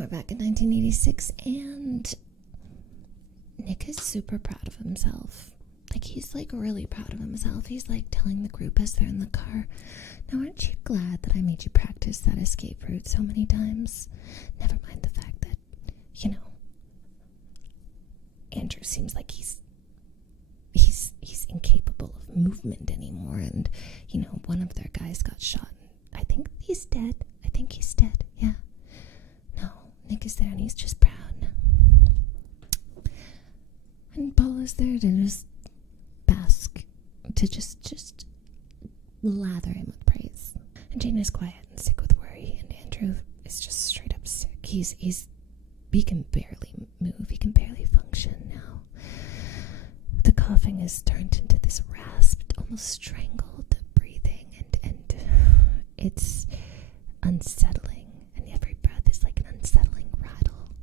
We're back in 1986, and Nick is super proud of himself. Like, he's, like, really proud of himself. He's, like, telling the group as they're in the car, "Now, aren't you glad that I made you practice that escape route so many times? Never mind the fact that, Andrew seems like he's incapable of movement anymore, and, one of their guys got shot. I think he's dead. Yeah. No, Nick is there, and he's just proud now. And Paula's there to just bask, to just lather him with praise. And Jane is quiet and sick with worry, and Andrew is just straight up sick. He can barely move. He can barely function now. The coughing is turned into this rasped, almost strangled breathing, and it's unsettling. And every breath is like an unsettling rattle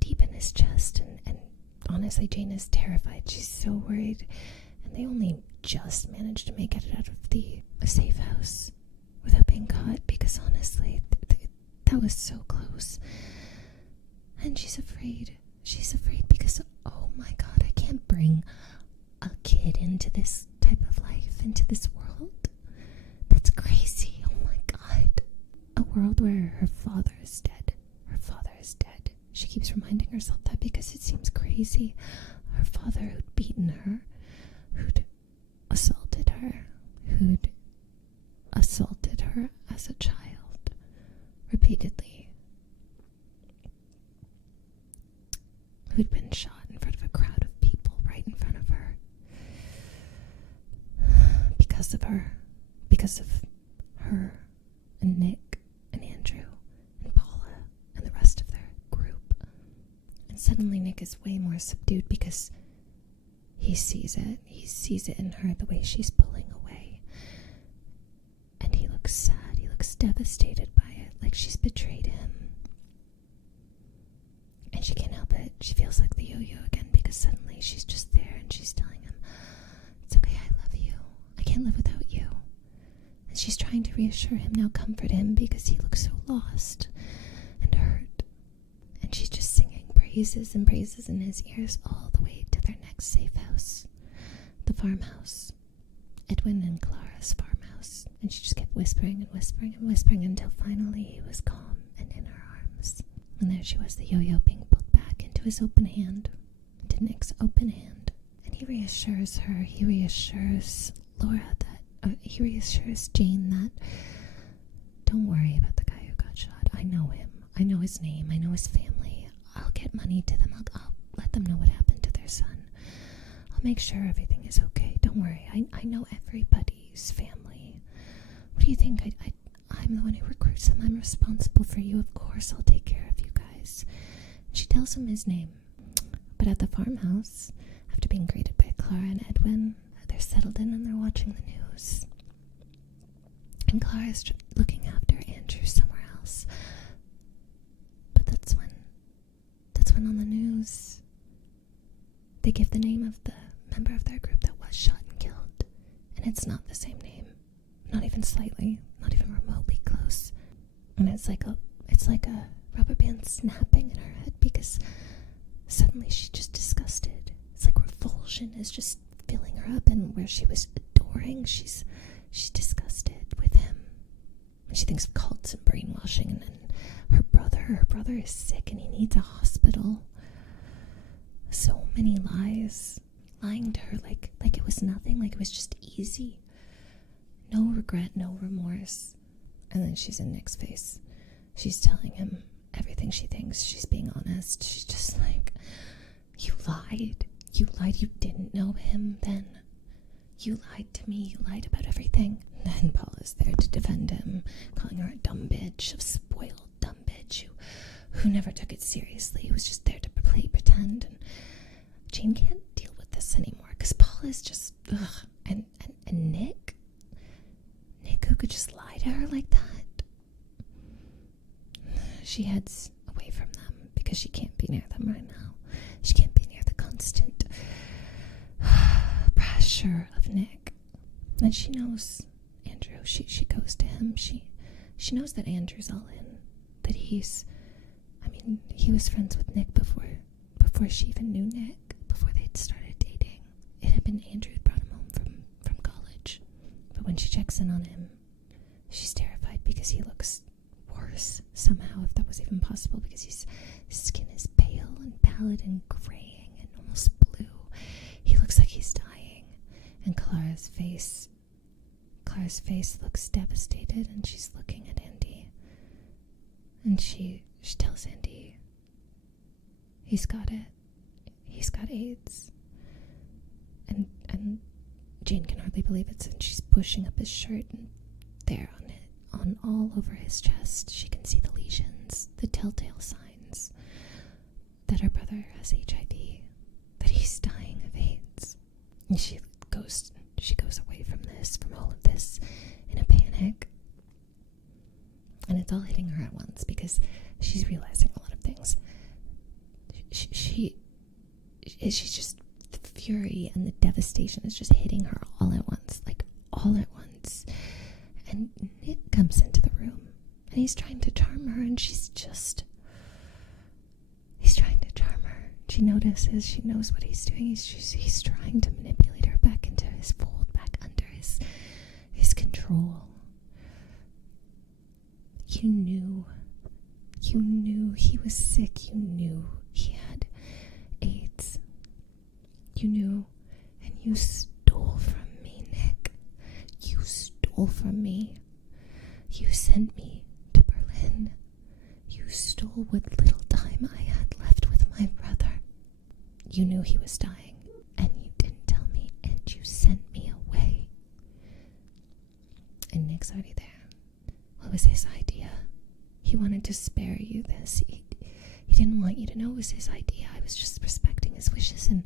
deep in his chest. And honestly, Jane is terrified. She's so worried. And they only just managed to make it out of the safe house without being caught, because honestly, that was so close. And she's afraid. She's afraid because, oh my God, I can't bring a kid into this type of life, into this world. That's crazy. Oh my God. A world where her father is dead. Her father is dead. She keeps reminding herself that because it seems crazy. Her father who'd beaten her, who'd assaulted her as a child repeatedly, who'd been shot in front of a crowd of people right in front of her because of her and Nick and Andrew and Paula and the rest of their group. And suddenly Nick is way more subdued because he sees it in her, the way she's pulling away. And he looks sad, he looks devastated by it, like she's betrayed him. And she can't help it. She feels like the yo-yo again, because suddenly she's just there and she's telling him, "It's okay, I love you. I can't live without you." And she's trying to reassure him, now comfort him, because he looks so lost and hurt. And she's just singing praises and praises in his ears all the way to their next safe house, the farmhouse, Edwin and Clara's farmhouse. And she just kept whispering and whispering and whispering until finally he was calm and in her arms. And there she was, the yo-yo being pulled back into his open hand, into Nick's open hand. And he reassures her, he reassures Laura he reassures Jane that, "Don't worry about the guy who got shot. I know him. I know his name. I know his family. I'll get money to them. I'll let them know what happened to their son. I'll make sure everything is okay. Don't worry. I know everybody's family. What do you think? I'm the one who recruits them. I'm responsible for you. Of course I'll take care of you guys." And she tells him his name. But at the farmhouse, after being greeted by Clara and Edwin, they're settled in and they're watching the news. And Clara's looking after Andrew somewhere else. But that's when on the news, they give the name of the member of their group that was shot and killed. And it's not the same name. Not even slightly. Not even remotely close. And it's like a rubber band snapping in her head, because suddenly she's just disgusted. It's like revulsion is just filling her up, and where she was adoring, she's disgusted with him. And she thinks of cults and brainwashing, and her brother is sick and he needs a hospital. So many lies, lying to her like it was nothing, like it was just easy. No regret, no remorse. And then she's in Nick's face. She's telling him everything she thinks. She's being honest. She's just like, "You lied. You lied. You didn't know him then. You lied to me. You lied about everything." And then Paula's there to defend him, calling her a dumb bitch, a spoiled dumb bitch who never took it seriously, who was just there to play pretend. And Jane can't deal with this anymore, because Paula's just, ugh. And Nick who could just lie to her like that. She heads away from them because she can't be near them right now. She can't be near the constant pressure of Nick. And she knows Andrew. She goes to him. She knows that Andrew's all in. That he's mean, he was friends with Nick before she even knew Nick, before they'd started dating. It had been Andrew who brought him home from college. But when she checks in on him, she's terrified because he looks worse somehow, if that was even possible, because his skin is pale and pallid and graying and almost blue. He looks like he's dying. And Clara's face looks devastated, and she's looking at Andy. And she tells Andy, he's got it. He's got AIDS. And Jane can hardly believe it, and she's pushing up his shirt, and there on all over his chest, she can see the lesions, the telltale signs that her brother has HIV, that he's dying of AIDS. And she goes away from all of this in a panic. And it's all hitting her at once because she's realizing a lot of things. She's just, the fury and the devastation is just hitting her all at once, And Nick comes into the room, and he's trying to charm her, and he's trying to charm her. She notices, she knows what he's doing. He's trying to manipulate her back into his fold, back under his control. You knew he was sick. You knew he had AIDS. You knew, and you stole from me, Nick. You stole from me. You sent me to Berlin. You stole what little time I had left with my brother. You knew he was dying, and you didn't tell me, and you sent me away. And Nick's already there. What was his idea? He wanted to spare you this. He didn't want you to know it was his idea. I was just respecting his wishes, and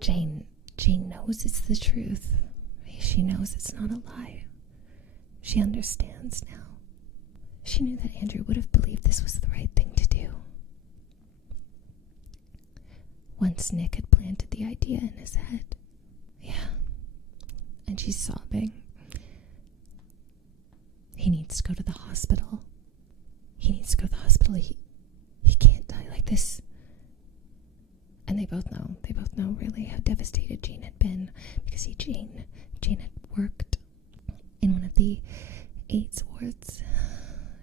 Jane knows it's the truth. She knows it's not a lie. She understands now. She knew that Andrew would have believed this was the right thing to do. Once Nick had planted the idea in his head. Yeah. And she's sobbing. He needs to go to the hospital. He can't die like this. And they both know really how devastated Jane had been, because Jane had worked in one of the AIDS wards.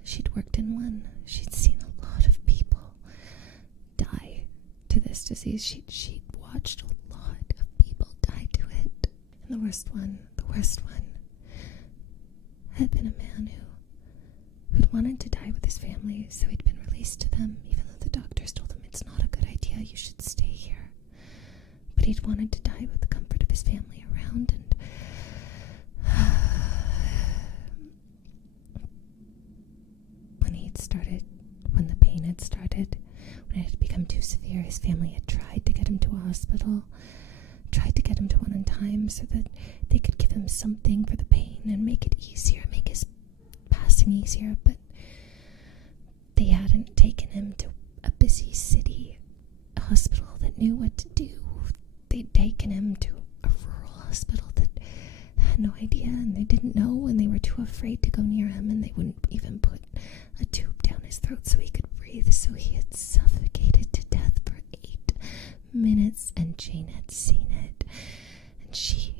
She'd worked in one. She'd seen a lot of people die to this disease. She'd watched a lot of people die to it. And the worst one had been a man who'd wanted to die with his family, so he'd been released to them, even though the doctors told him it's not a good idea, you should stay here. But he'd wanted to die with the comfort of his family around, and when the pain had started, when it had become too severe, his family had tried to get him to a hospital, tried to get him to one in time so that they could give him something for the pain and make it easier, make his passing easier, but they hadn't taken him to a busy city hospital that knew what to do. They'd taken him to a rural hospital that had no idea, and they didn't know, and they were too afraid to go near him, and they wouldn't even put a tube down his throat so he could breathe, so he had suffocated to death for 8 minutes, and Jane had seen it, and she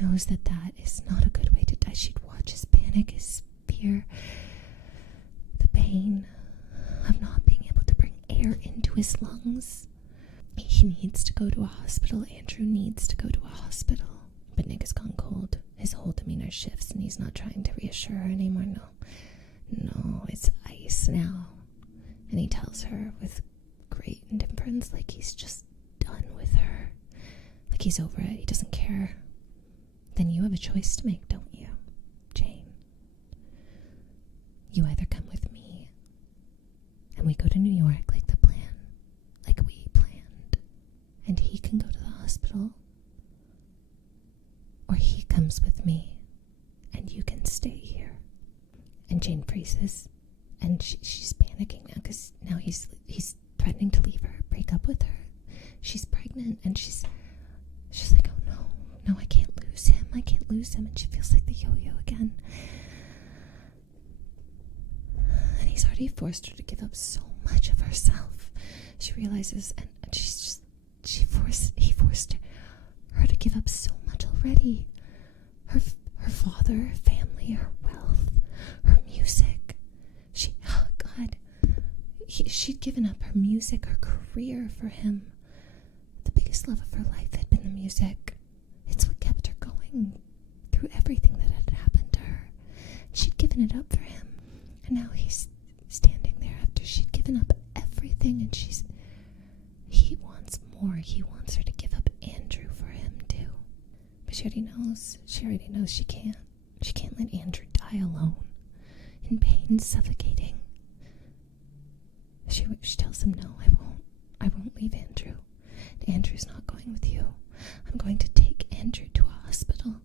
knows that is not a good way to die. She'd watch his panic, his fear, the pain of not being able to bring air into his lungs. He needs to go to a hospital. Andrew needs to go to a hospital. But Nick has gone cold. His whole demeanor shifts, and he's not trying to reassure her anymore. No, it's ice now. And he tells her with great indifference, like he's just done with her. Like he's over it. He doesn't care. Then you have a choice to make, don't you, Jane? You either come with me, and we go to New York like we planned, and he can go to the hospital, or he comes with me, and you can stay here. And Jane freezes, and she's panicking now, because now he's threatening to leave her, break up with her. She's pregnant, and she's like, oh no, I can't lose him, and she feels like the yo-yo again. And he's already forced her to give up so much of herself. She realizes, and he forced her to give up so much already. Her father, her family, her wealth, her music. She'd given up her music, her career for him. The biggest love of her life had been the music. It's what kept her going through everything that had happened to her. She'd given it up for him. And now he's standing there after she'd given up everything, and he wants more. He wants her to give up Andrew for him too. But she already knows she can't. She can't let Andrew die alone, in pain, suffocating. She tells him, no, I won't leave Andrew. Andrew's not going with you. I'm going to take Andrew to a hospital.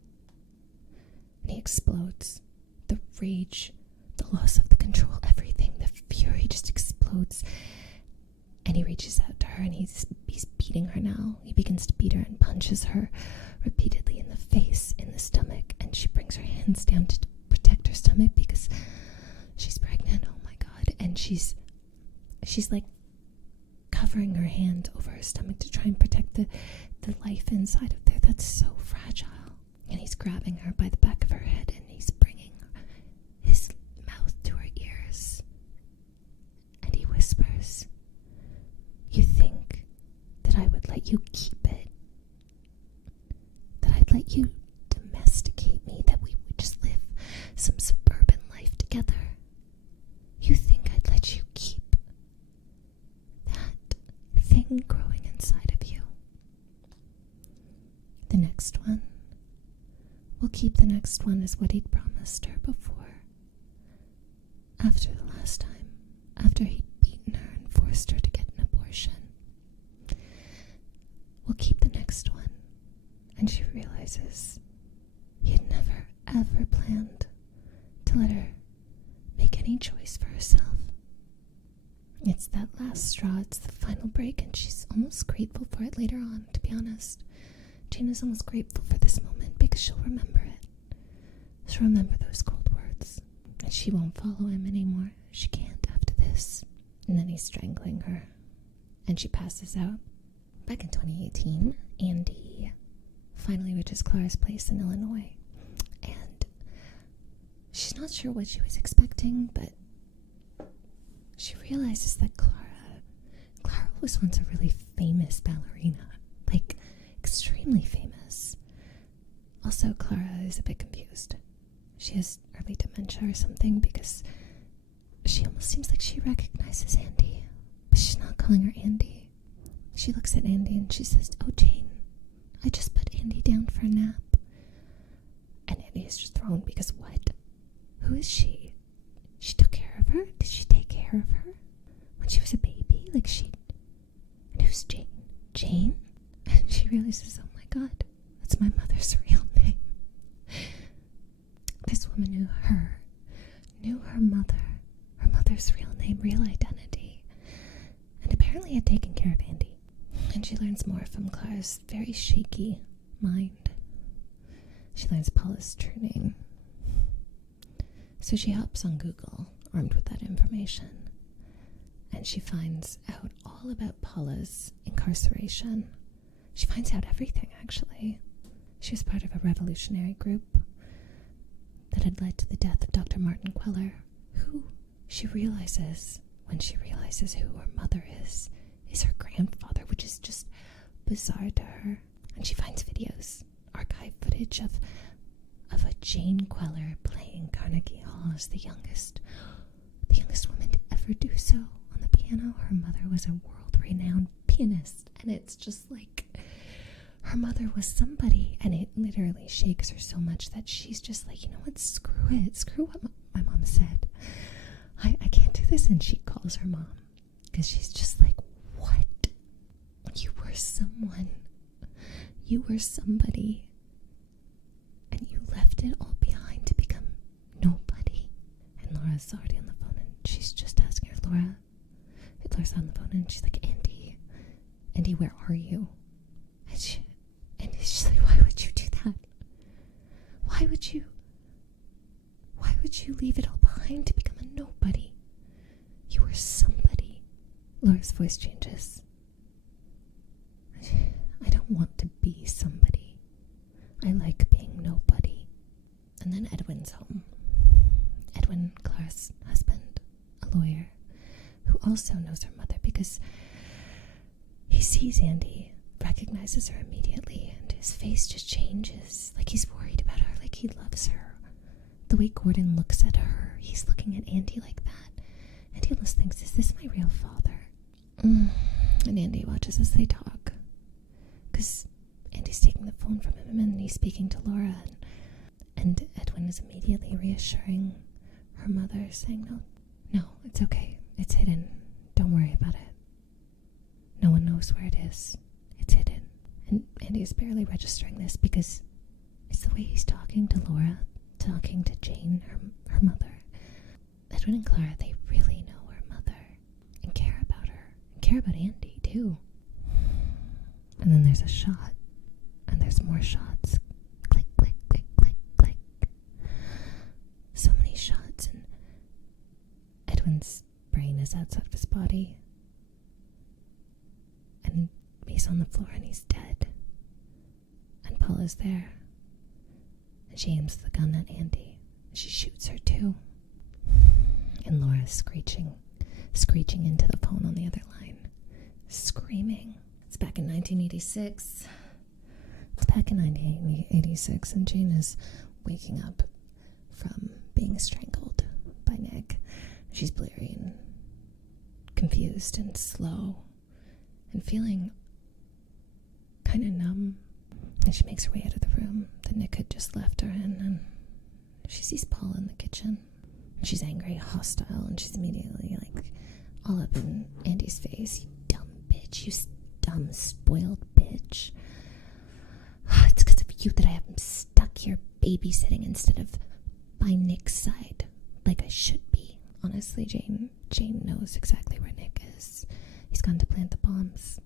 And he explodes. The rage, the loss of the control, everything, the fury just explodes. And he reaches out to her, and he's beating her now. He begins to beat her and punches her repeatedly in the face, in the stomach, and she brings her hands down to protect her stomach because she's pregnant. Oh my God. And she's like covering her hand over her stomach to try and protect the life inside of there that's so fragile. And he's grabbing her by the back of her head, and he's bringing his mouth to her ears, and he whispers, "You think that I would let you keep it? That I'd let you domesticate me? That we would just live some suburban life together? You think I'd let you keep that thing growing inside of you?" The next one. We'll keep the next one as what he'd promised her before. After the last time. After he'd beaten her and forced her to get an abortion. We'll keep the next one. And she realizes he had never, ever planned to let her make any choice for herself. It's that last straw, it's the final break, and she's almost grateful for it later on, to be honest. Gina's almost grateful for this moment because she'll remember it. She'll remember those cold words. And she won't follow him anymore. She can't after this. And then he's strangling her. And she passes out. Back in 2018, Andy finally reaches Clara's place in Illinois. And she's not sure what she was expecting, but she realizes that Clara was once a really famous ballerina. Like, extremely famous. Also, Clara is a bit confused. She has early dementia or something because she almost seems like she recognizes Andy, but she's not calling her Andy. She looks at Andy and she says, "Oh, Jane, I just put Andy down for a nap." And Andy is just thrown because what? Who is she? She took care of her? Did she take care of her when she was a baby? And who's Jane? Jane? And she realizes, oh my God, that's my mother's real name. This woman knew her mother's real name, real identity, and apparently had taken care of Andy. And she learns more from Clara's very shaky mind. She learns Paula's true name. So she hops on Google, armed with that information, and she finds out all about Paula's incarceration. She finds out everything, actually. She was part of a revolutionary group that had led to the death of Dr. Martin Queller, who she realizes, when she realizes who her mother is her grandfather, which is just bizarre to her. And she finds videos, archive footage of a Jane Queller playing Carnegie Hall as the youngest woman to ever do so on the piano. Her mother was a world-renowned pianist, and it's just like her mother was somebody, and it literally shakes her so much that she's just like, you know what, screw it, screw what my mom said. I can't do this. And she calls her mom because she's just like, what? You were someone. You were somebody. And you left it all behind to become nobody. And Laura's already on the phone, and she's just asking her, Laura's on the phone, and she's like, Andy, where are you? And she's like, why would you do that? Why would you leave it all behind to become a nobody? You were somebody. Laura's voice changes. I don't want to be somebody. I like being nobody. And then Edwin's home. Edwin, Clara's husband, a lawyer, who also knows her mother because he sees Andy, recognizes her immediately, and his face just changes, like he's worried about her, like he loves her. The way Gordon looks at her, he's looking at Andy like that, and he almost thinks, is this my real father? And Andy watches as they talk, because Andy's taking the phone from him and he's speaking to Laura, and Edwin is immediately reassuring her mother, saying, no, it's okay, it's hidden, don't worry about it. No one knows where it is, it's hidden. And Andy is barely registering this because it's the way he's talking to Laura, talking to Jane, her mother. Edwin and Clara, they really know her mother and care about her, and care about Andy too. And then there's a shot, and there's more shots. Click, click, click, click, click. So many shots, and Edwin's brain is outside of his body. And he's on the floor and he's dead. And Paula's there. And she aims the gun at Andy. And she shoots her too. And Laura's screeching into the phone on the other line. Screaming. It's back in 1986. It's back in 1986, and Jane is waking up from being strangled by Nick. She's bleary and confused and slow and feeling kind of numb. And she makes her way out of the room that Nick had just left her in, and she sees Paula in the kitchen. She's angry, hostile, and she's immediately like all up in Andy's face. You dumb bitch, you dumb spoiled bitch. It's because of you that I have him stuck here babysitting instead of by Nick's side like I should be. Honestly, Jane knows exactly where Nick is. He's gone to plant the bombs.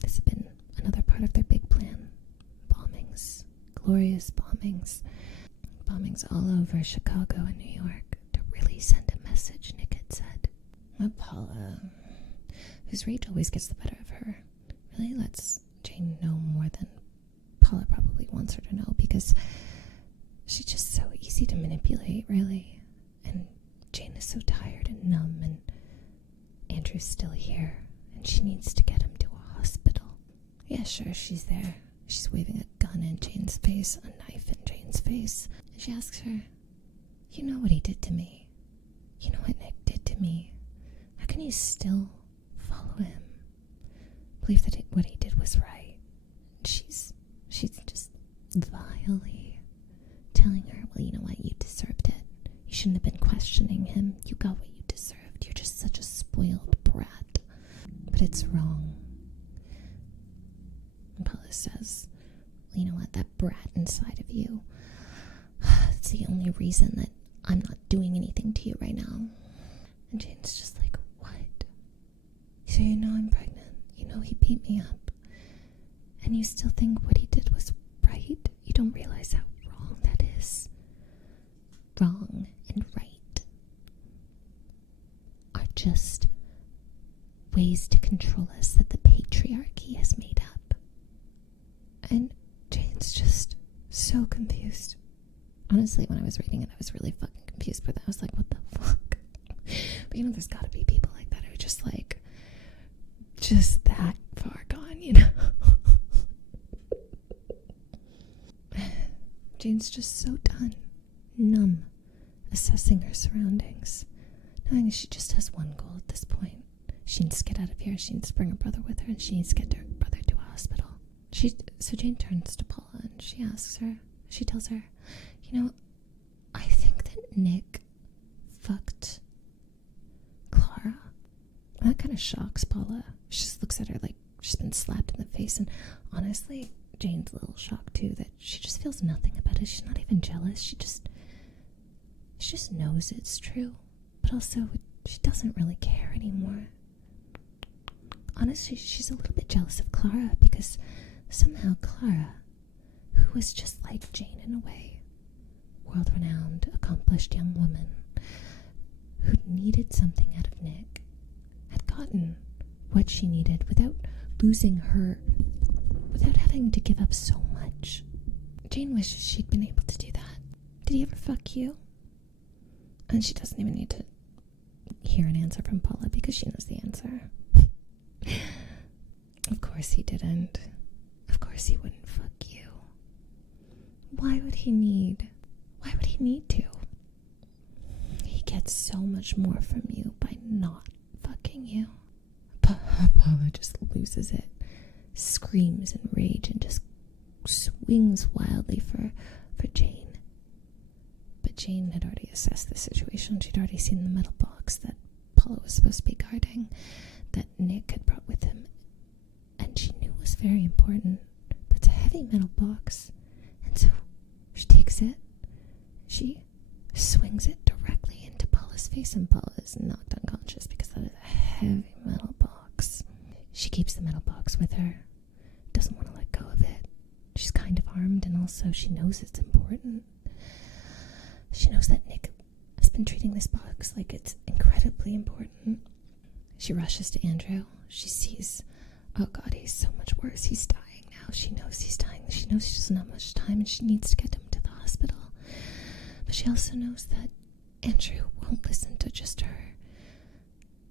This has been another part of their big plan. Bombings. Glorious bombings. Bombings all over Chicago and New York to really send a message, Nick had said. But Paula, whose rage always gets the better of her, really lets Jane know more than Paula probably wants her to know, because she's just so easy to manipulate, really. And Jane is so tired and numb, and Andrew's still here, and she needs to get him to a hospital. Yeah, sure, she's there. She's waving a gun in Jane's face, a knife in Jane's face. And she asks her, you know what he did to me? You know what Nick did to me? How can you still follow him? Believe that what he did was right? She's just vilely telling her, well, you know what? You deserved it. You shouldn't have been questioning him. You got what you deserved. You're just such a spoiled brat. But it's wrong. And Paula says, well, you know what? That brat inside of you, it's the only reason that I'm not doing anything to you right now. And Jane's just like, what? So you know I'm pregnant. You know he beat me up. And you still think what he did was right? You don't realize how wrong that is. Wrong and right are just ways to control us that the patriarchy has made up. And Jane's just so confused. Honestly, when I was reading it, I was really fucking confused by that. I was like, what the fuck? But you know, there's gotta be people like that who are just like, just that far gone, you know? Jane's just so done, numb, assessing her surroundings, knowing she just has one goal at this point. She needs to get out of here, she needs to bring her brother with her, and she needs to get her brother to a hospital. So Jane turns to Paula and she tells her, you know, I think that Nick fucked Clara. And that kind of shocks Paula. She just looks at her like she's been slapped in the face, and honestly, Jane's a little shocked too, that she just feels nothing about it. She's not even jealous. She just knows it's true, but also she doesn't really care anymore. Honestly, she's a little bit jealous of Clara, because somehow Clara, who was just like Jane in a way, world-renowned, accomplished young woman who needed something out of Nick, had gotten what she needed without losing her, without having to give up so much. Jane wishes she'd been able to do that. Did he ever fuck you? And she doesn't even need to hear an answer from Paula because she knows the answer. Of course he didn't. Of course he wouldn't fuck you. Why would he need to? He gets so much more from you by not fucking you. Paula just loses it, screams in rage, and just swings wildly for Jane. But Jane had already assessed the situation. She'd already seen the metal box that Paula was supposed to be guarding, that Nick had brought with him, and she knew it was very important. But it's a heavy metal box, and so she takes it, she swings it directly into Paula's face, and Paula is knocked unconscious because that is a heavy metal box. She keeps the metal box with her, doesn't want to let go of it. She's kind of armed, and also she knows it's important. She knows that Nick has been treating this box like it's incredibly important. She rushes to Andrew. She sees, oh God, he's so much worse. He's dying now. She knows he's dying. She knows she doesn't have much time, and she needs to get him to the hospital. But she also knows that Andrew won't listen to just her.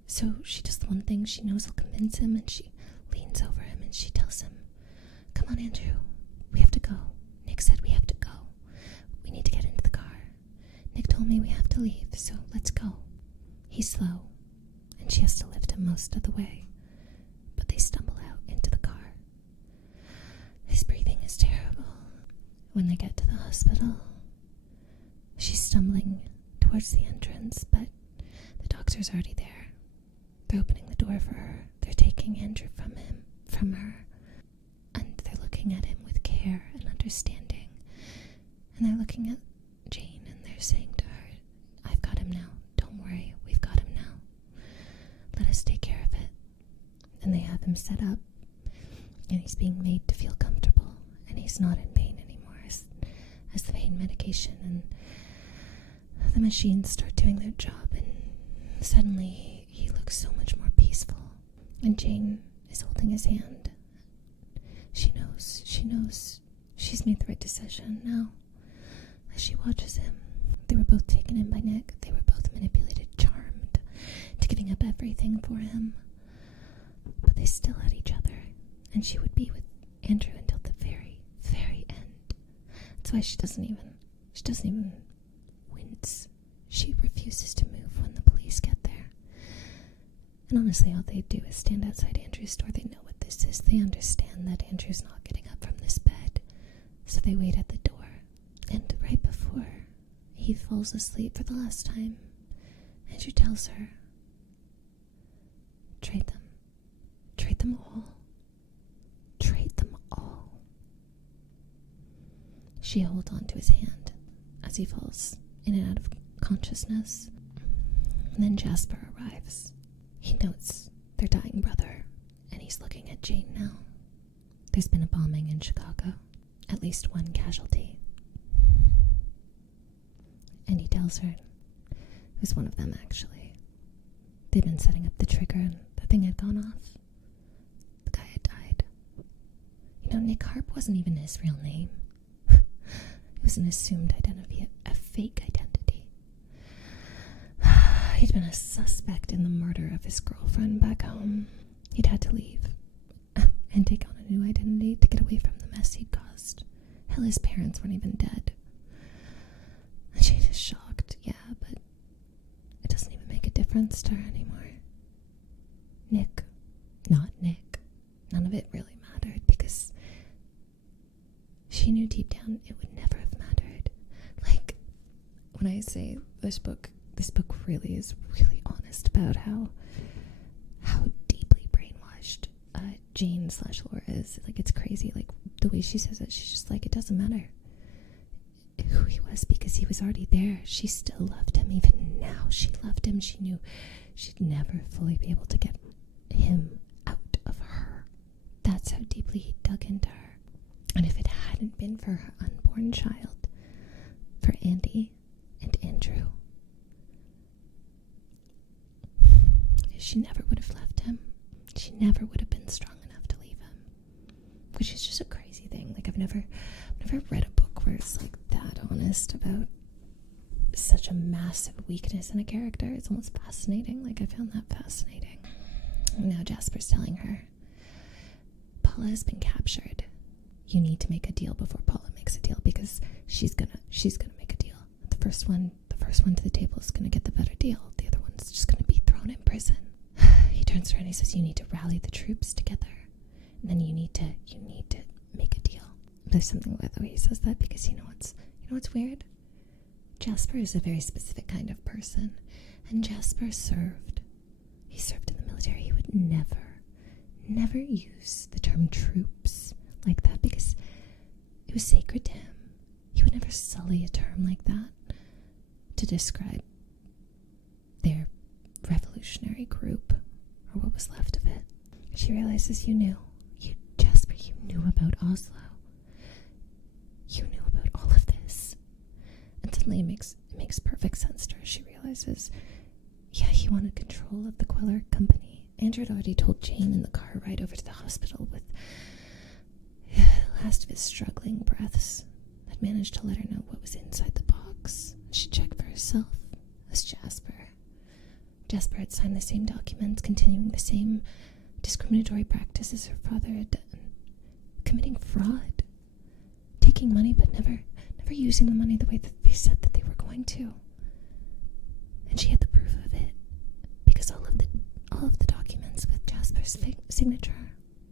So she does the one thing she knows will convince him, and she leans over him and she tells him, "Come on, Andrew. We have to go. Nick said we have to go. We need to get into the car. Nick told me we have to leave, so let's go." He's slow, and she has to lift him most of the way. But they stumble out into the car. His breathing is terrible. When they get to the hospital, she's stumbling towards the entrance, but the doctor's already there. They're opening the door for her. They're taking Andrew from her, and they're looking at him with care and understanding. And they're looking at Jane, and they're saying to her, "I've got him now. Don't worry, we've got him now. Let us take care of it." And they have him set up, and he's being made to feel comfortable, and he's not in pain anymore as the pain medication and the machines start doing their job, and suddenly he looks so much more peaceful. And Jane is holding his hand. She knows she's made the right decision now. As she watches him, they were both taken in by Nick. They were both manipulated, charmed, to giving up everything for him. But they still had each other, and she would be with Andrew until the very, very end. That's why she doesn't even wince. She refuses to move when the police get there. And honestly, all they do is stand outside Andrew's door. They know what this is. They understand that Andrew's not getting up from this bed. So they wait at the door. And right before he falls asleep for the last time, Andrew tells her, "Trade them. Trade them all. Trade them all." She holds on to his hand as he falls in and out of consciousness. And then Jasper arrives. He notes their dying brother, and he's looking at Jane now. There's been a bombing in Chicago, at least one casualty. And he tells her it was one of them, actually. They'd been setting up the trigger, and the thing had gone off. The guy had died. You know, Nick Harp wasn't even his real name. It was an assumed identity, a fake identity. He'd been a suspect in the murder of his girlfriend back home. He'd had to leave and take on a new identity to get away from the mess he'd caused. Hell, his parents weren't even dead. And Jane is shocked, yeah, but it doesn't even make a difference to her anymore. Nick, not Nick. None of it really mattered because she knew deep down it would never have mattered. Like, when I say this book really is really honest about how deeply brainwashed Jane / Laura is. Like, it's crazy. Like, the way she says it, she's just like, it doesn't matter who he was because he was already there. She still loved him. Even now, she loved him. She knew she'd never fully be able to get him out of her. That's how deeply he dug into her. And if it hadn't been for her unborn child, for Andy and Andrew, she never would have left him. She she never would have been strong enough to leave him. Which is just a crazy thing. Like, I've never read a book where it's like that honest about such a massive weakness in a character. It's almost fascinating. Like, I found that fascinating. Now Jasper's telling her, Paula has been captured. You need to make a deal before Paula makes a deal, because she's gonna make a deal. The first one to the table is gonna get the better deal. The other one's just gonna be thrown in prison. He turns to her and he says, you need to rally the troops together, and then you need to make a deal. There's something about the way he says that, because you know what's weird? Jasper is a very specific kind of person, and Jasper served. He served in the military. He would never use the term troops like that, because it was sacred to him. He would never sully a term like that to describe their revolutionary group, or what was left of it. She realizes, Jasper, you knew about Oslo. You knew about all of this. And suddenly it makes perfect sense to her. She realizes, yeah, he wanted control of the Queller company. Andrew had already told Jane in the car ride over to the hospital with the last of his struggling breaths, had managed to let her know what was inside the box. She checked for herself. It was Jasper. Jasper had signed the same documents, continuing the same discriminatory practices her father had done, committing fraud, taking money but never using the money the way that they said that they were going to. And she had the proof of it, because all of the documents with Jasper's signature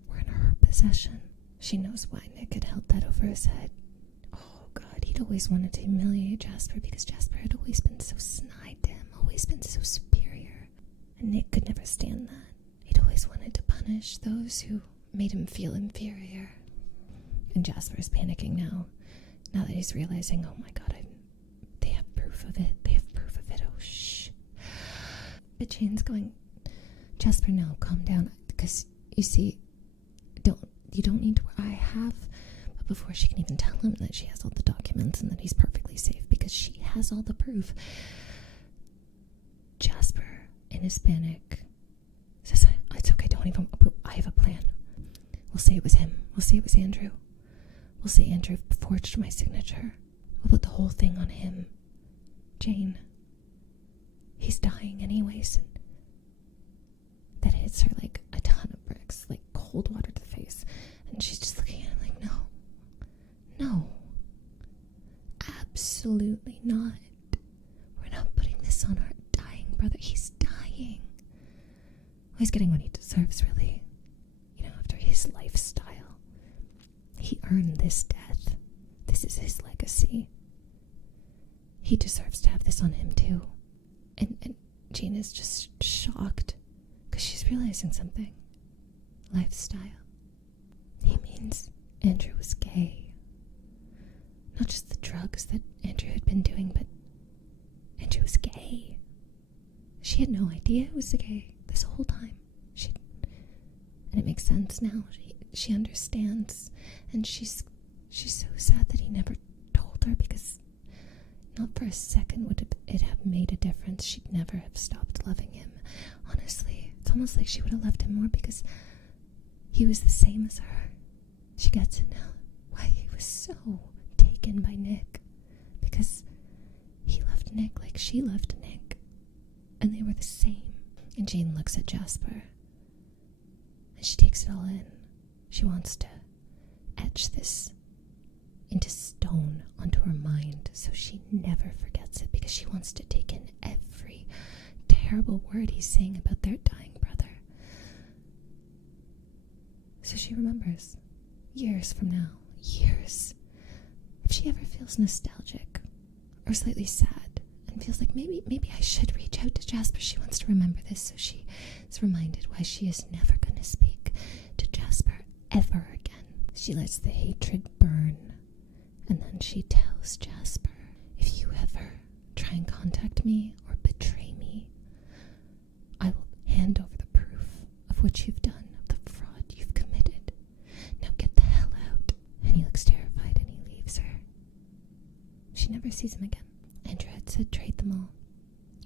were in her possession. She knows why Nick had held that over his head. Oh God, he'd always wanted to humiliate Jasper, because Jasper had always been so snide to him, always been so superior. And Nick could never stand that. He'd always wanted to punish those who made him feel inferior. And Jasper's panicking now that he's realizing, oh my God, they have proof of it. They have proof of it. Oh, shh. But Jane's going, Jasper, no, calm down. Because, you see, you don't need to, I have. But before she can even tell him that she has all the documents and that he's perfectly safe, because she has all the proof, Jasper, in his panic, says, it's okay, I have a plan. We'll say it was him. We'll say it was Andrew. We'll say Andrew forged my signature. We'll put the whole thing on him. Jane, he's dying anyways. And that hits her like a ton of bricks, like cold water to the face. And she's just looking at him like, no, absolutely not. We're not putting this on our dying brother. He's dying. Well, he's getting what he deserves, really. After his lifestyle. He earned this death. This is his legacy. He deserves to have this on him, too. And Jane is just shocked, because she's realizing something. Lifestyle. He means Andrew was gay. Not just the drugs that Andrew had been doing, but Andrew was gay. She had no idea it was gay this whole time. And it makes sense now. She understands. And she's so sad that he never told her, because not for a second would it have made a difference. She'd never have stopped loving him. Honestly, it's almost like she would have loved him more, because he was the same as her. She gets it now. Why he was so taken by Nick. Because he loved Nick like she loved Nick. And they were the same. And Jane looks at Jasper. And she takes it all in. She wants to etch this into stone onto her mind so she never forgets it, because she wants to take in every terrible word he's saying about their dying brother. So she remembers, years from now, years, if she ever feels nostalgic or slightly sad and feels like maybe I should reach out to Jasper, she wants to remember this so she is reminded why she is never going to speak to Jasper ever again. She lets the hatred burn, and then she tells Jasper, if you ever try and contact me or betray me, I will hand over the proof of what you've done, of the fraud you've committed. Now get the hell out. And he looks terrified and he leaves her. She never sees him again. Andrew had said trade them all.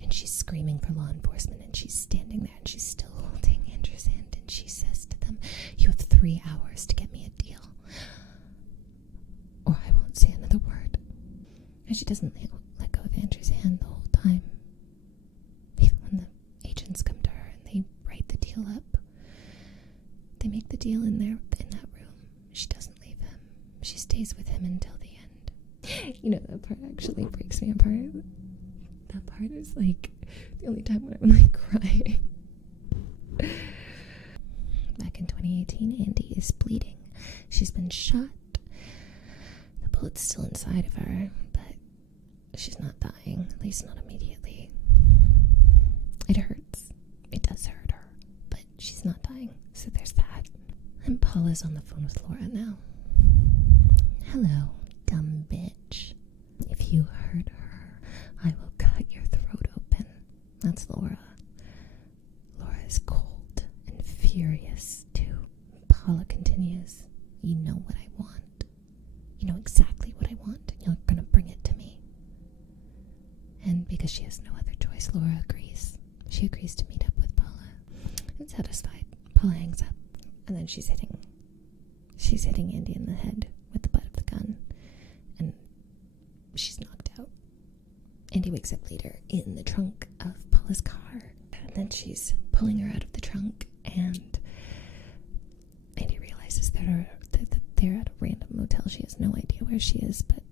And she's screaming for law enforcement, and she's standing there and she's still holding Andrew's hand, and she says, 3 hours to get me a deal, or I won't say another word. And she doesn't let go of Andrew's hand the whole time. Even when the agents come to her and they write the deal up, they make the deal in that room. She doesn't leave him. She stays with him until the end. You know, that part actually breaks me apart. That part is like the only time when I'm like crying. Back in 2018, Andy is bleeding. She's been shot. The bullet's still inside of her, but she's not dying, at least not immediately. It hurts. It does hurt her, but she's not dying, so there's that. And Paula's on the phone with Laura now. Hello, dumb bitch. If you hurt her, I will cut your throat open. That's Laura. Laura is cold and furious, too. Paula continues. You know what I want. You know exactly what I want, and you're gonna bring it to me. And because she has no other choice, Laura agrees. She agrees to meet up with Paula. And satisfied, Paula hangs up. And then she's hitting Andy in the head with the butt of the gun. And she's knocked out. Andy wakes up later in the trunk of Paula's car. And then she's pulling her out of the trunk, and Andy realizes that they're at a random motel. She has no idea where she is, but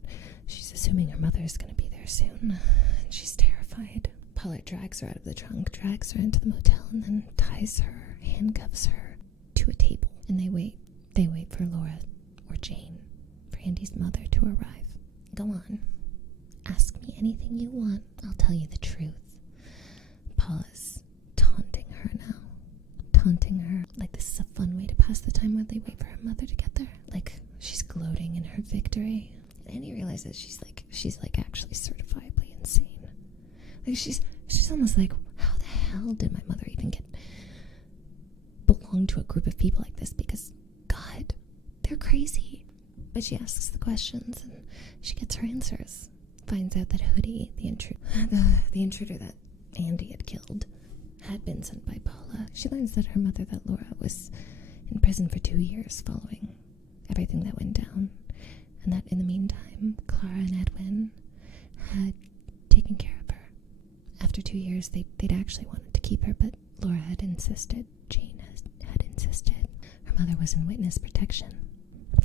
she's assuming her mother is going to be there soon. And she's terrified. Paula drags her out of the trunk, drags her into the motel, and then ties her, handcuffs her to a table. And they wait. They wait for Laura or Jane, for Andy's mother to arrive. Go on. Ask me anything you want. I'll tell you the truth. Paula's taunting her now. Taunting her like this is a fun way to pass the time while they wait for her mother to get there. Like she's gloating in her victory. And Andy realizes she's like actually certifiably insane. Like she's almost like, how the hell did my mother even belong to a group of people like this? Because God, they're crazy. But she asks the questions and she gets her answers. Finds out that Hoodie, the intruder that Andy had killed, had been sent by Paula. She learns that her mother, that Laura, was in prison for 2 years following everything that went down, and that in the meantime, Clara and Edwin had taken care of her. After 2 years, they'd actually wanted to keep her, but Laura had insisted, Jane had insisted. Her mother was in witness protection.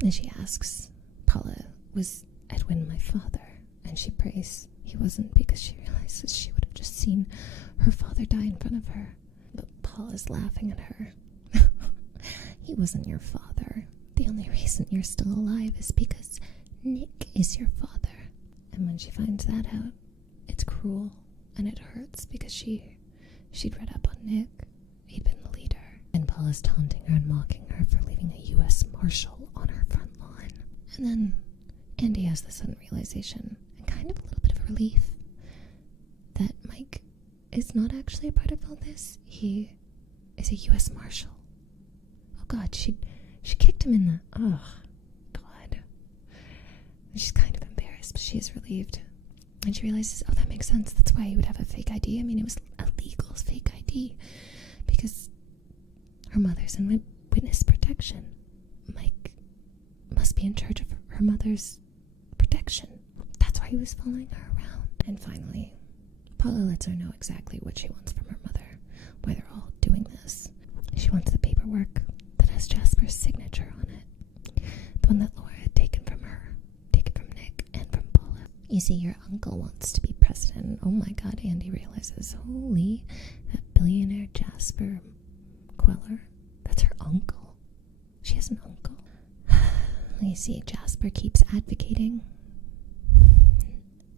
And she asks Paula, was Edwin my father? And she prays he wasn't, because she realizes she would have just seen her father die in front of her. But Paula's laughing at her. He wasn't your father. The only reason you're still alive is because Nick is your father. And when she finds that out, it's cruel and it hurts, because she'd read up on Nick. He'd been the leader. And Paula's taunting her and mocking her for leaving a U.S. Marshal on her front lawn. And then Andy has this sudden realization, and kind of a little bit of relief, that Mike is not actually a part of all this. He is a U.S. Marshal. Oh God, she kicked him in the... Oh, God. She's kind of embarrassed, but she is relieved. And she realizes, oh, that makes sense. That's why he would have a fake ID. I mean, it was a legal fake ID, because her mother's in witness protection. Mike must be in charge of her mother's protection. That's why he was following her around. And finally, Paula lets her know exactly what she wants from her mother, why they're all doing this. She wants the paperwork that has Jasper's signature on it. The one that Laura had taken from her, taken from Nick, and from Paula. You see, your uncle wants to be president. Oh my God, Andy realizes, holy, that billionaire Jasper Queller, that's her uncle. She has an uncle. You see, Jasper keeps advocating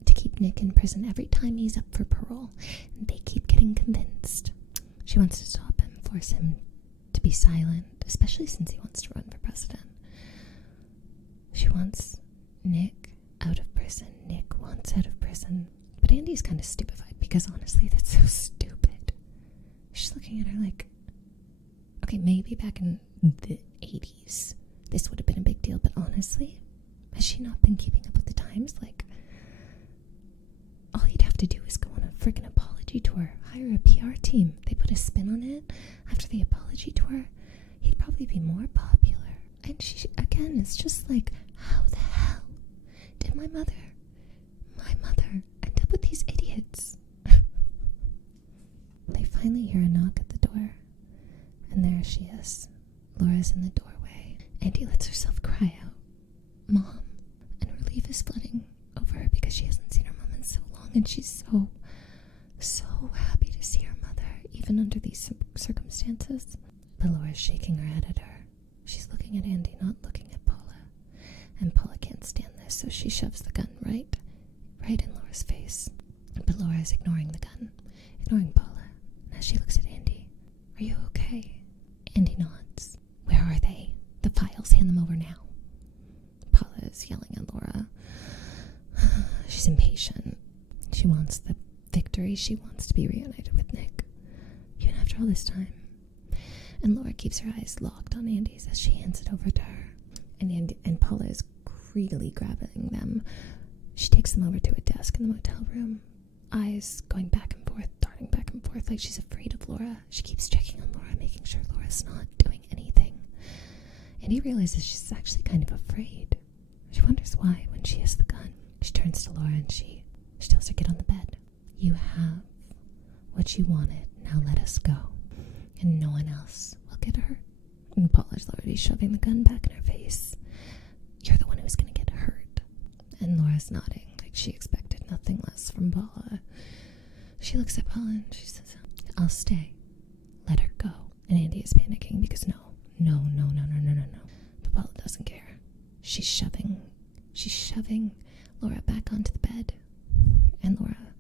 to keep Nick in prison every time he's up for parole, and they keep getting convinced. She wants to stop him, force him to be silent, especially since he wants to run for president. She wants Nick out of prison. Nick wants out of prison. But Andy's kind of stupefied, because honestly, that's so stupid. She's looking at her like, okay, maybe back in the 80s, this would have been a big deal, but honestly, has she not been keeping up with the times? Like, all he'd have to do is go on a freaking apology tour, hire a PR team. They put a spin on it. After the apology tour, he'd probably be more popular. And she, again, is just like, how the hell did my mother end up with these idiots? They finally hear a knock at the door, and there she is. Laura's in the doorway. Andy lets herself cry out, "Mom," and relief is flooding over her because she hasn't seen her mom in so long, and she's so happy to see her mother, even under these circumstances. But Laura's shaking her head at her. She's looking at Andy, not looking at Paula. And Paula can't stand this, so she shoves the gun right in Laura's face. But Laura is ignoring the gun, ignoring Paula. And as she looks at Andy, "Are you okay?" Andy nods. "Where are they? The files, hand them over now." Paula is yelling at Laura. She's impatient. She wants the victory. She wants to be reunited with Nick, even after all this time. And Laura keeps her eyes locked on Andy's as she hands it over to her. And Paula is greedily grabbing them. She takes them over to a desk in the motel room, eyes going back and forth, darting back and forth like she's afraid of Laura. She keeps checking on Laura, making sure Laura's not doing anything. Andy realizes she's actually kind of afraid. She wonders why when she has the gun. She turns to Laura and she tells her, "Get on the bed. You have what you wanted. Now let us go. And no one else will get hurt." And Paula's already shoving the gun back in her face. "You're the one who's going to get hurt." And Laura's nodding like she expected nothing less from Paula. She looks at Paula and she says, "I'll stay. Let her go." And Andy is panicking because no. But Paula doesn't care. She's shoving Laura back onto the bed. And Laura,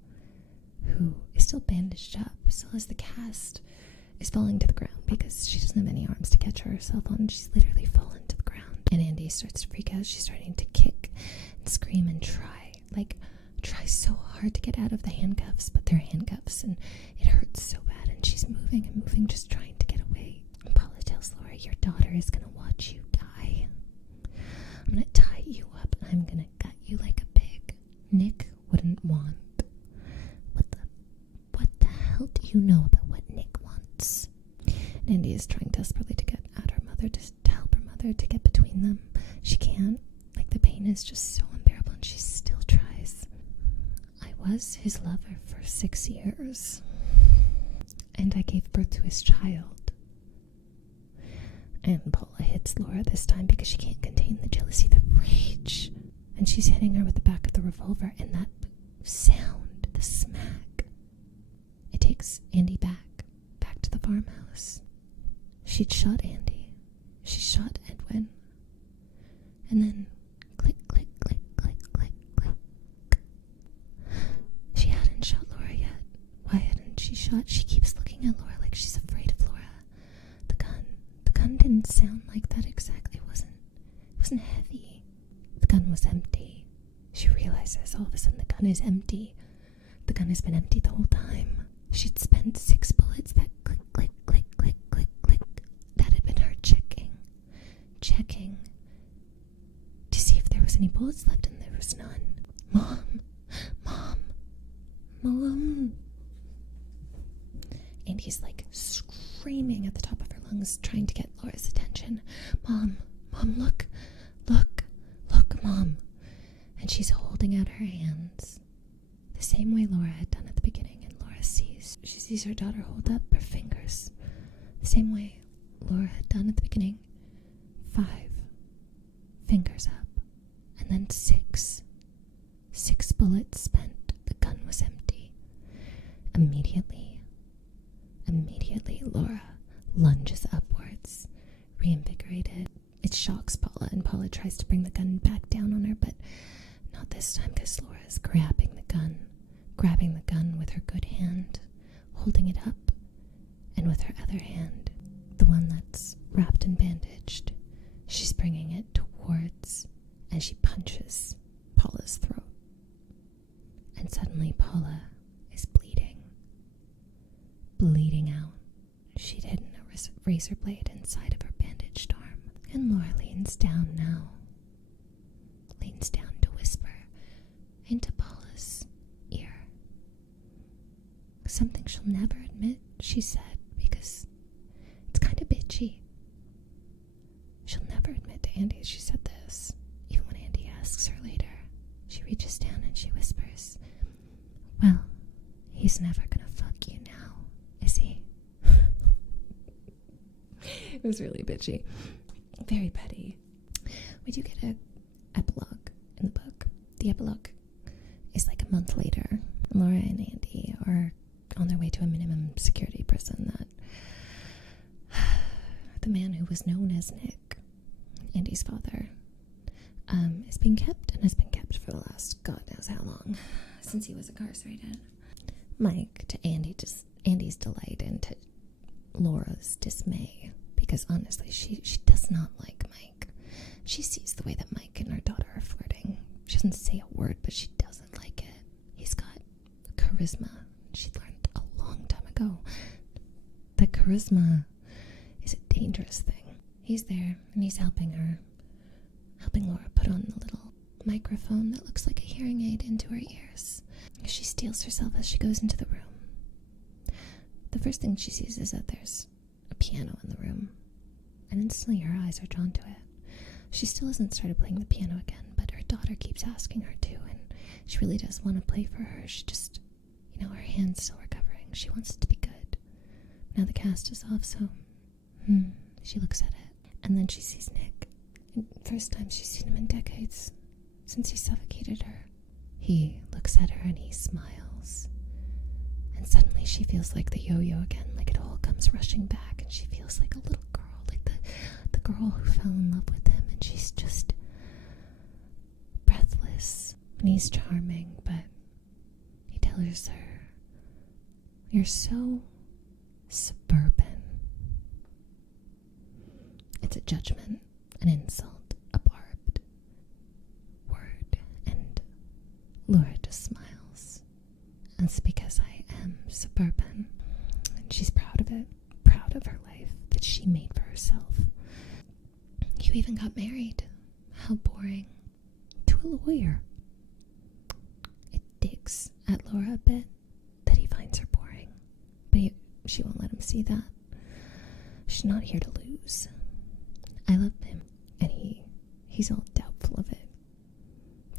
who is still bandaged up, still has the cast, is falling to the ground because she doesn't have any arms to catch herself on. She's literally fallen to the ground. And Andy starts to freak out. She's starting to kick and scream and try so hard to get out of the handcuffs, but they're handcuffs and it hurts so bad. And she's moving and moving, just trying to get away. And Paula tells Laura, "Your daughter is going to watch you die. I'm going to tie you up and I'm going to gut you like a pig. Nick wouldn't want." What the hell do you know about what Nick wants? And Andy is trying desperately to get at her mother, to help her mother, to get between them. She can't. Like, the pain is just so unbearable, and she still tries. "I was his lover for 6 years, and I gave birth to his child." And Paula hits Laura this time because she can't contain the jealousy, the rage. And she's hitting her with the back of the revolver, and that sound, the smack, it takes Andy back to the farmhouse. She'd shot Andy. She shot Edwin. And then click, click, click, click, click, click. She hadn't shot Laura yet. Why hadn't she shot? She keeps looking at Laura like she's afraid of Laura. The gun didn't sound like that exactly. It wasn't heavy. The gun was empty. She realizes all of a sudden the gun is empty. The gun has been empty the whole time. She'd spent 6 bullets that click, click, click, click, click, click. That had been her checking to see if there was any bullets left, and there was none. Mom. And he's like screaming at the top of her lungs, trying to get Laura's attention. Mom, look, Mom. And she's holding out her hands the same way Laura had done at the beginning, and Laura she sees her daughter hold up her fingers the same way Laura had done at the beginning. 5 fingers up, and then 6 bullets spent. The gun was empty. Immediately Laura lunges upwards, reinvigorated. It shocks Paula, and Paula tries to bring the gun back down on her, but not this time, because Laura is grabbing the gun with her good hand, holding it up, and with her other hand, the one that's wrapped and bandaged, she's bringing it towards, and she punches Paula's throat. And suddenly Paula is bleeding out. She'd hidden a razor blade inside of her bandaged arm. And Laura leans down to whisper into Paula's ear. Something she'll never admit, she said, because it's kind of bitchy. She'll never never admit to Andy she said this. Even when Andy asks her later, she reaches down and she whispers, "Well, he's never gonna fuck you now, is he?" It was really bitchy. Very petty. We do get an epilogue in the book. The epilogue is like a month later. Laura and Andy are on their way to a minimum security prison that the man who was known as Nick, Andy's father, is being kept and has been kept for the last God knows how long, since he was incarcerated. Mike, to Andy's delight and to Laura's dismay, because honestly, she does not like Mike. She sees the way that Mike and her daughter are flirting. She doesn't say a word, but she doesn't like it. He's got charisma. She learned a long time ago that charisma is a dangerous thing. He's there and he's helping Laura put on the little microphone that looks like a hearing aid into her ears. She steels herself as she goes into the room. The first thing she sees is that there's a piano in the room, and instantly her eyes are drawn to it. She still hasn't started playing the piano again, but her daughter keeps asking her to, and she really does want to play for her. She just, her hand's still recovering. She wants it to be good. Now the cast is off, so she looks at it, and then she sees Nick. First time she's seen him in decades, since he suffocated her. He looks at her and he smiles. And suddenly she feels like the yo-yo again, like it all comes rushing back, and she feels like a little girl, like the girl who fell in love with him, and she's just breathless. And he's charming, but he tells her, "You're so suburban." It's a judgment, an insult, a barbed word, and Laura just smiles. That's because I am suburban, and she's proud of it, proud of her life that she made for herself. You even got married. How boring. To a lawyer. It digs at Laura a bit that he finds her boring, but she won't let him see that. She's not here to lose. I love him, and he's all doubtful of it,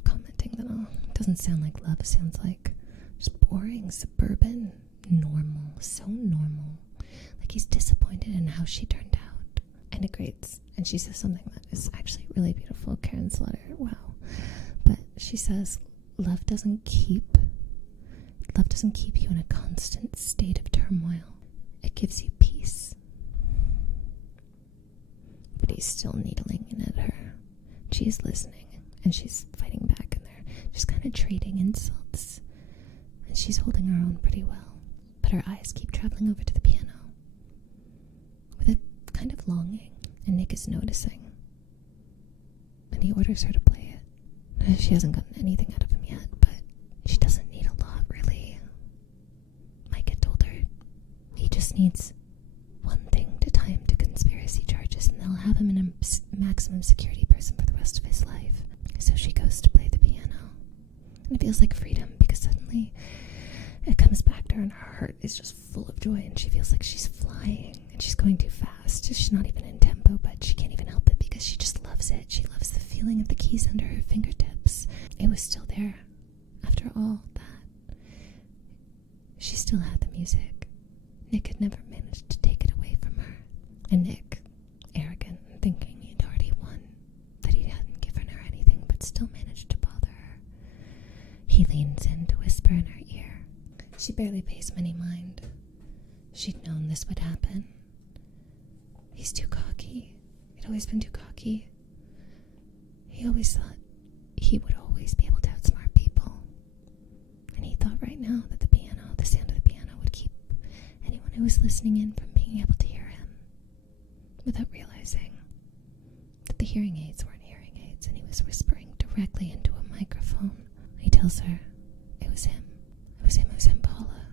commenting that, it doesn't sound like love, it sounds like just boring, suburban, normal, so normal. Like he's disappointed in how she turned out, and agrees. And she says something that is actually really beautiful, Karen's letter, wow. But she says, love doesn't keep you in a constant state of turmoil. It gives you peace. But he's still needling in at her. She's listening, and she's fighting back, and they're just kind of trading insults. And she's holding her own pretty well. But her eyes keep traveling over to the piano with a kind of longing, and Nick is noticing. And he orders her to play it. She hasn't gotten anything out of him yet, but she doesn't need a lot, really. Mike had told her he just needs one thing to tie him to conspiracy charges, and they'll have him in a maximum security prison for the rest of his life. So she goes to play the piano, and it feels like freedom, because suddenly it comes back to her, and her heart is just full of joy, and she feels like she's flying, and she's going too fast. She's not even in tempo, but she can't even help it, because she just loves it. She loves the feeling of the keys under her fingertips. It was still there after all that. She still had the music. Nick had never managed to take it away from her. And Nick, arrogant and thinking he'd already won, that he hadn't given her anything, but still managed to bother her, he leans in to whisper in her ear. She barely pays him any mind. She'd known this would happen. He's too cocky. He'd always been too cocky. He always thought he would always be able to outsmart people. And he thought right now that the sound of the piano would keep anyone who was listening in from being able to hear him, without realizing that the hearing aids weren't hearing aids, and he was whispering directly into a microphone. He tells her it was him. It was him, Paula.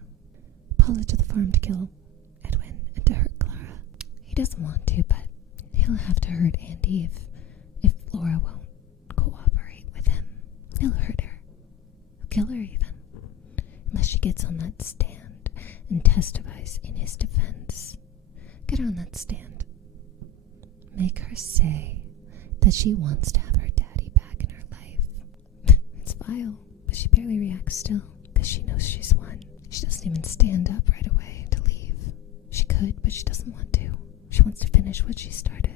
Paula to the farm to kill Edwin and to hurt Clara. He doesn't want to, but he'll have to hurt Andy if Laura won't cooperate with him. He'll hurt her. He'll kill her even. Unless she gets on that stand and testifies in his defense. Get her on that stand. Make her say that she wants to have her daddy back in her life. It's vile, but she barely reacts still, because she knows she's won. She doesn't even stand up right away to leave. She could, but she doesn't want to. She wants to finish what she started.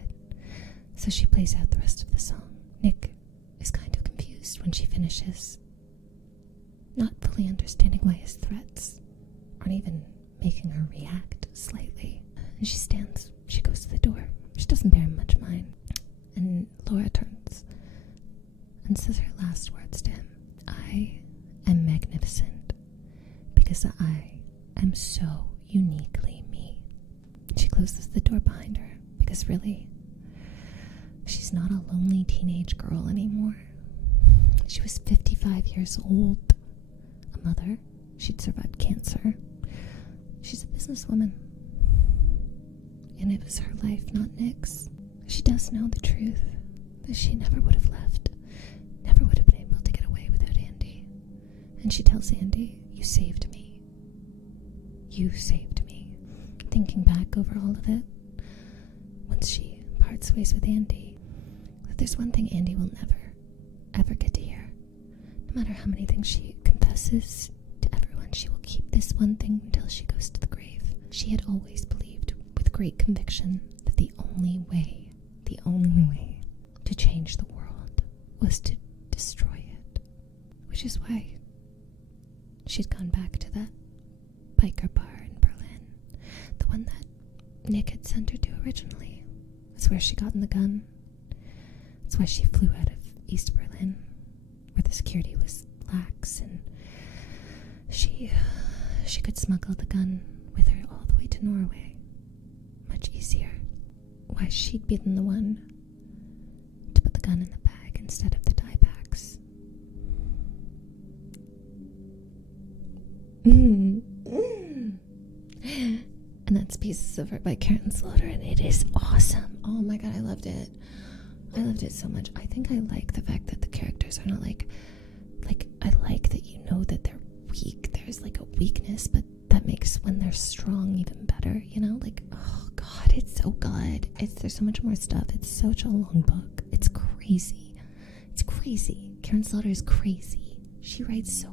So she plays out the rest of the song. Nick is kind of confused when she finishes, not fully understanding why his threats aren't even making her react slightly. And she stands. She goes to the door. She doesn't bear much mind. And Laura turns and says her last words to him. I am magnificent because I am so uniquely me. She closes the door behind her because really, she's not a lonely teenage girl anymore. She was 55 years old, a mother. She'd survived cancer. She's a businesswoman. And it was her life, not Nick's. She does know the truth, that she never would have left, never would have been able to get away without Andy. And she tells Andy, you saved me. You saved me. Thinking back over all of it, once she parts ways with Andy, that there's one thing Andy will never, ever get to hear. No matter how many things she confesses to everyone, she will keep this one thing until she goes to the grave. She had always believed with great conviction that the only way to change the world was to destroy it. Which is why she'd gone back to that biker bar in Berlin, the one that Nick had sent her to originally. That's where she got in the gun. That's why she flew out of East Berlin, where the security was lax, and she could smuggle the gun with her all the way to Norway. Much easier. Why she'd been the one to put the gun in the bag instead of the dye packs. And that's Pieces of Her by Karen Slaughter, and it is awesome. Oh my god, I loved it. I loved it so much. I think I like the fact that the characters are not like I like that you know that they're weak. There's like a weakness, but that makes when they're strong even better, you know? Like, oh god, it's so good. There's so much more stuff. It's such a long book. It's crazy. It's crazy. Karen Slaughter is crazy. She writes so